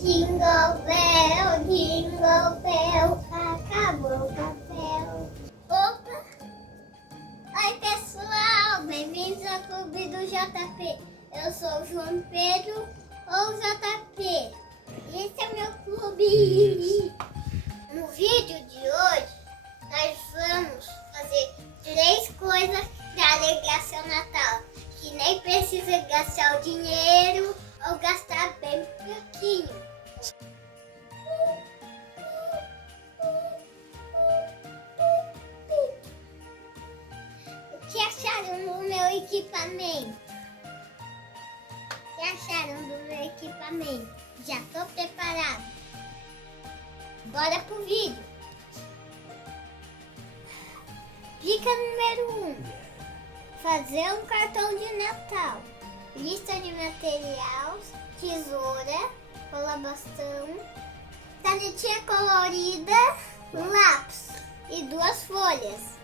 Jingle bell, acabou o papel. Opa! Oi pessoal, bem-vindos ao Clube do JotaPê. Eu sou o João Pedro ou JotaPê. Esse é o meu clube. No vídeo de hoje, nós vamos fazer 3 coisas para alegrar seu Natal. Que nem precisa gastar o dinheiro ou gastar bem pouquinho. O que acharam do meu equipamento? O que acharam do meu equipamento? Já estou preparado. Bora pro vídeo. Dica número 1. Fazer um cartão de Natal. Lista de materiais, tesoura, colabação, canetinha colorida, lápis e 2 folhas.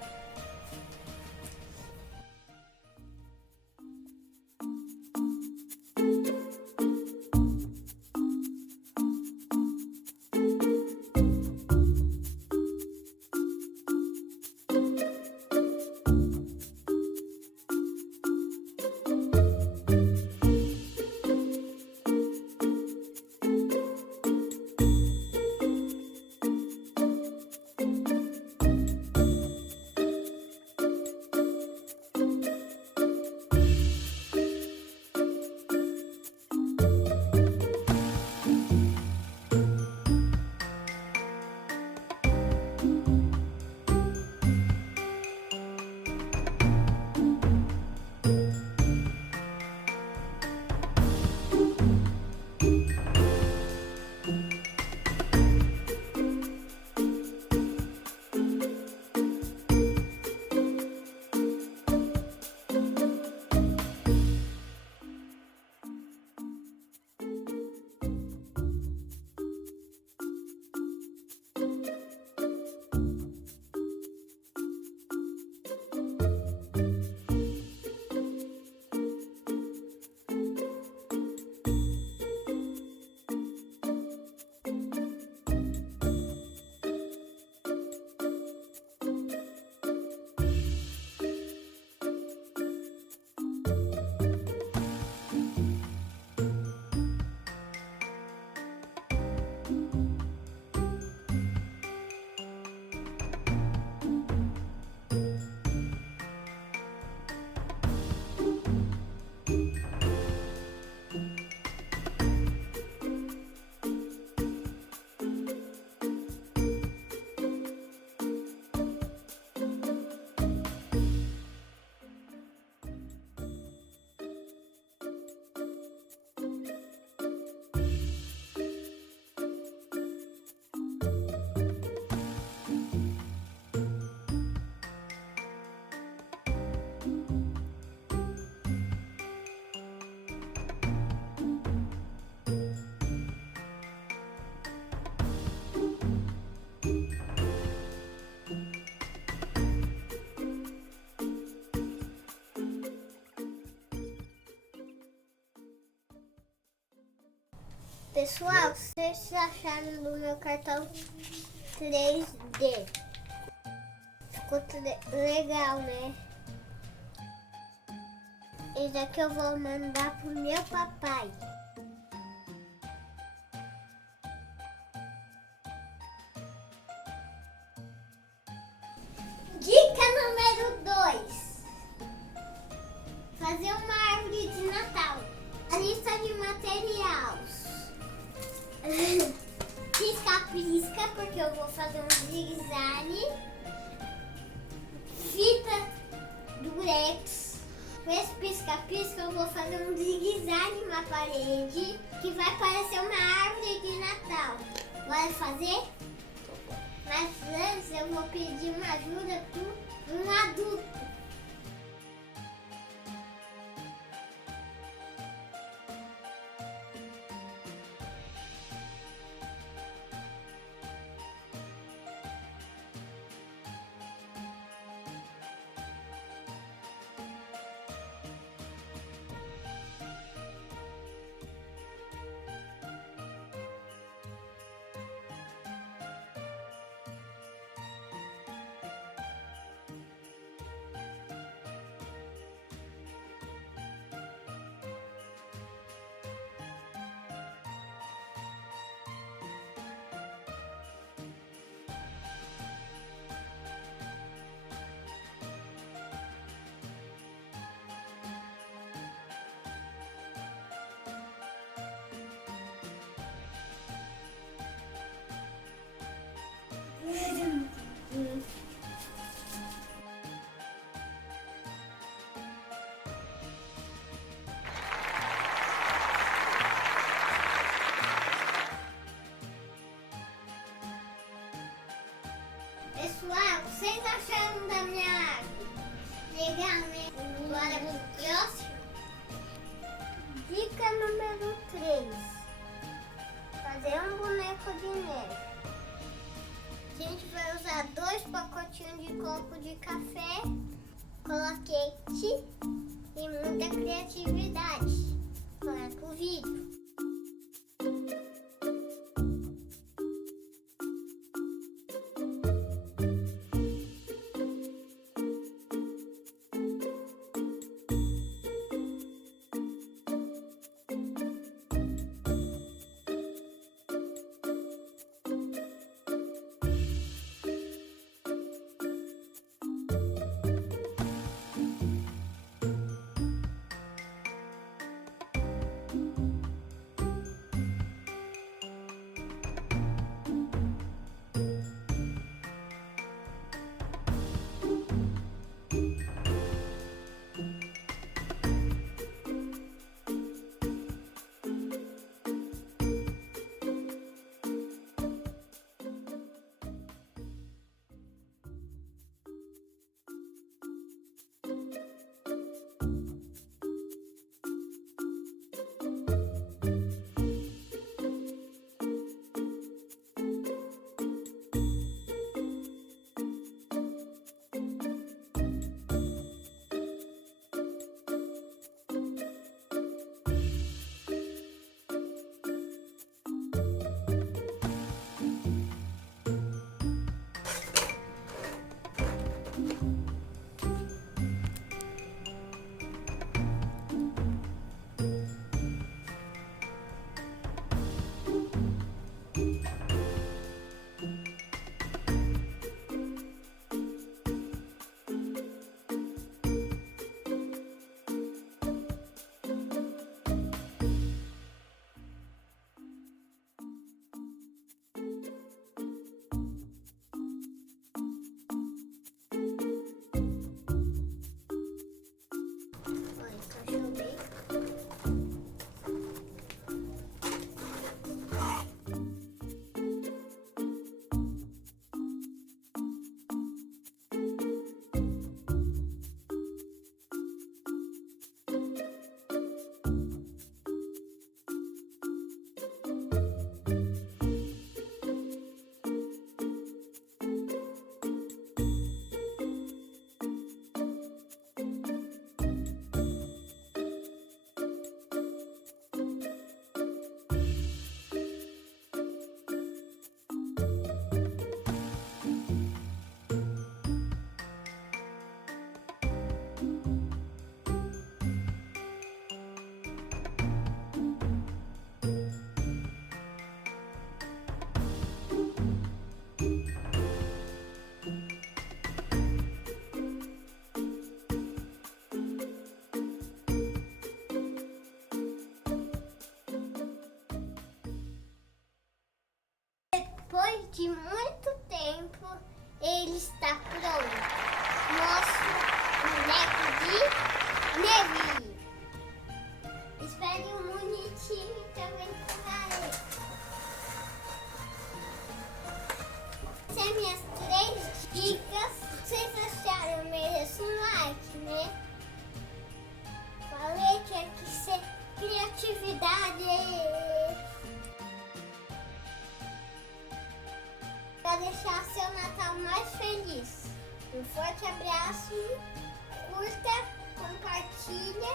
Pessoal, vocês acharam do meu cartão 3D? Ficou legal, né? Esse aqui eu vou mandar pro meu papai. Dica número 2. Fazer uma árvore de Natal. A lista de materiais. Pisca-pisca, porque eu vou fazer um zigue-zague. Fita durex. Com esse pisca-pisca eu vou fazer um zigue-zague na parede, que vai parecer uma árvore de Natal. Bora fazer? Mas antes eu vou pedir uma ajuda para um adulto. legal, né? Bora pro próximo. Dica número 3. Fazer um boneco de neve. A gente vai usar 2 pacotinhos de copo de café, coloquete e muita criatividade. Bora pro vídeo. Depois de muito tempo, ele está pronto. Nosso boneco de neve. Espere um bonitinho que eu vou empurrar ele. Essas são minhas 3 dicas. Vocês acharam, mereço um like, né? Falei que tinha que ser criatividade. Para deixar seu Natal mais feliz. Um forte abraço, curta, compartilha,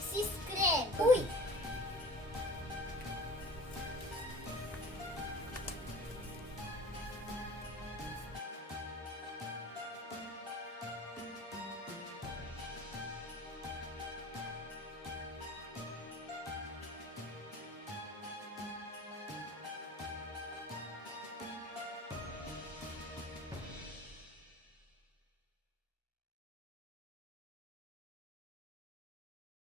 se inscreve. Fui!